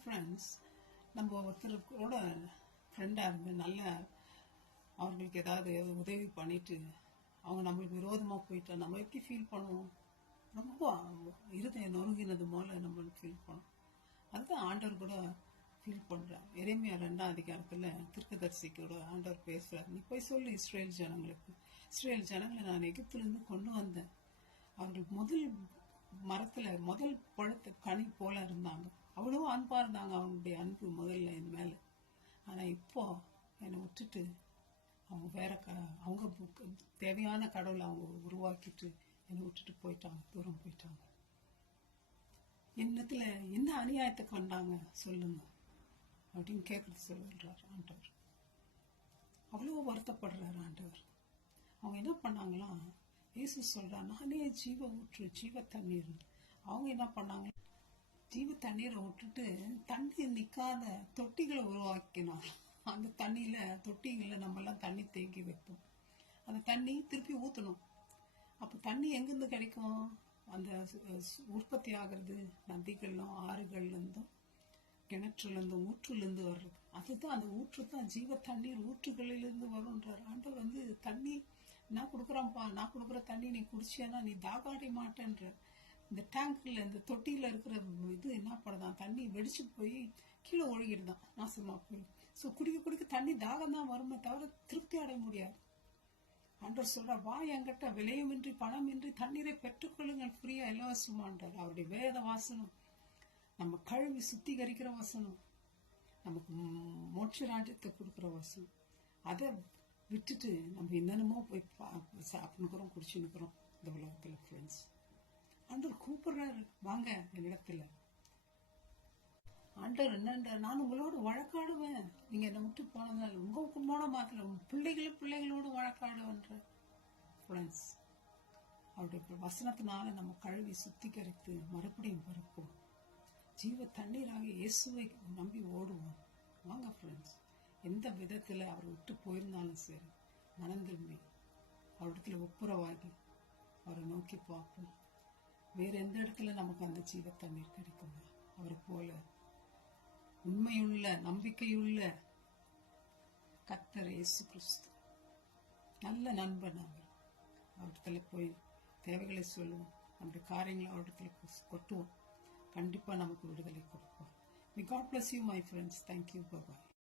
Friends, நம்ம ஒருத்தருக்கூட ஃப்ரெண்டாக இருந்து நல்ல அவங்களுக்கு ஏதாவது உதவி பண்ணிட்டு அவங்க நம்மளுக்கு விரோதமாக போயிட்டா நம்ம எப்படி ஃபீல் பண்ணுவோம்? ரொம்ப இருதயம் நொறுங்கினது போல நம்ம ஃபீல் பண்ணுவோம். அதுதான் ஆண்டவர் கூட ஃபீல் பண்ணுறார். எரேமியா 2ஆம் அதிகாரத்தில் தீர்க்கதரிசி கூட ஆண்டவர் பேசுகிறார். நீ போய் சொல்லு இஸ்ரேல் ஜனங்களுக்கு, இஸ்ரேல் ஜனங்களை நான் எகிப்திலிருந்து கொண்டு வந்தேன். அவர்கள் முதல் முதல் பழத்து கனி போல இருந்தாங்க. அவ்வளோ அன்பா இருந்தாங்க. அவங்களுடைய அன்பு முதல்ல என் மேல. ஆனா இப்போ என்னை விட்டுட்டு அவங்க வேற அவங்க தேவையான கடவுளை அவங்க உருவாக்கிட்டு என்னை விட்டுட்டு போயிட்டாங்க, தூரம் போயிட்டாங்க. என்னத்துல என்ன அநியாயத்தை கண்டாங்க சொல்லுங்க அப்படின்னு கேட்கறது சொல்றார் ஆண்டவர். அவ்வளோ வருத்தப்படுறாரு ஆண்டவர். அவங்க என்ன பண்ணாங்களாம், இயேசு சொல்றா நானே ஜீவ ஊற்று, ஜீவ தண்ணீர். அவங்க என்ன பண்ணாங்க, ஜீவ தண்ணீரை விட்டுட்டு தண்ணி நிக்காத தொட்டிகளை உருவாக்கினாங்க. அந்த தண்ணியில தொட்டிகளை நம்ம எல்லாம் தண்ணி தேக்கி வைப்போம். அந்த தண்ணி திருப்பி ஊத்தணும். அப்ப தண்ணி எங்கிருந்து கிடைக்கும்? அந்த உற்பத்தி ஆகிறது நதிகள்லாம் ஆறுகள்ல இருந்தும் கிணற்றுல இருந்து ஊற்றுல இருந்து வர்றது. அதுதான் அந்த ஊற்று தான் ஜீவ தண்ணீர் ஊற்றுகளிலிருந்து வரும்ன்றார் ஆண்டவர். தண்ணி நான் கொடுக்குறேன்ப்பா, நான் கொடுக்குற தண்ணி நீ குடிச்சியானா நீ தாகாடி மாட்டேன்ற. இந்த டேங்க்ல இந்த தொட்டியில இருக்கிற இது என்ன பண்ணுதான், தண்ணி வெடிச்சு போய் கீழே ஒழுகிடுதான், நாசமா போய். ஸோ குடிக்க குடிக்க தண்ணி தாகம் தான் வருமே தவிர திருப்தி அடைய முடியாது. ஆண்டவர் சொல்ற, வா என்கிட்ட விலையுமின்றி பணமின்றி தண்ணீரை பெற்றுக்கொள்ளுங்கள், ஃப்ரீயா இலவசமான்றார். அவருடைய வேத வாசனம் நம்ம கழுவி சுத்திகரிக்கிற வசனம், நமக்கு மோட்ச ராஜ்யத்தை கொடுக்குற வசனம். அதை விட்டுட்டு நம்ம என்னென்னமோ போய் சாப்பிட்டுக்கிறோம், குடிச்சுன்னுக்கிறோம் இந்த உலகத்துல. ஃப்ரெண்ட்ஸ், ஆண்டவர் கூப்பிடுறாரு, வாங்க என்னிடத்துல. ஆண்டவர் என்னன்ற, நான் உங்களோட வழக்காடுவேன், நீங்க என்னை விட்டு போனதால் உங்களுக்கு போன மாத்திரம் பிள்ளைகளோடு வழக்காடுவன்ற. ஃப்ரெண்ட்ஸ், அவருடைய வசனத்தினால நம்ம கழுவி சுத்திகரித்து மறுபடியும் பிறப்போம். ஜீவ தண்ணீராக இயேசுவை நம்பி ஓடுவோம். வாங்க ஃப்ரெண்ட்ஸ், எந்த விதத்துல அவர் விட்டு போயிருந்தாலும் சரி மனம் திரும்பி அவரிடத்துல ஒப்புரவாகி அவரை நோக்கி பார்ப்போம். வேற எந்த இடத்துல நமக்கு அந்த ஜீவ தண்ணீர் கிடைக்குங்க? அவரை போல உண்மையுள்ள நம்பிக்கையுள்ள கர்த்தர் இயேசு கிறிஸ்து நல்ல நண்பன். அவரிடத்துல போய் தேவைகளை சொல்லுவோம், நம்முடைய காரியங்களை அவரிடத்துல கொட்டுவோம். கண்டிப்பா நமக்கு விடுதலை கொடுப்போம். May God bless you, my friends. Thank you. Bye-bye.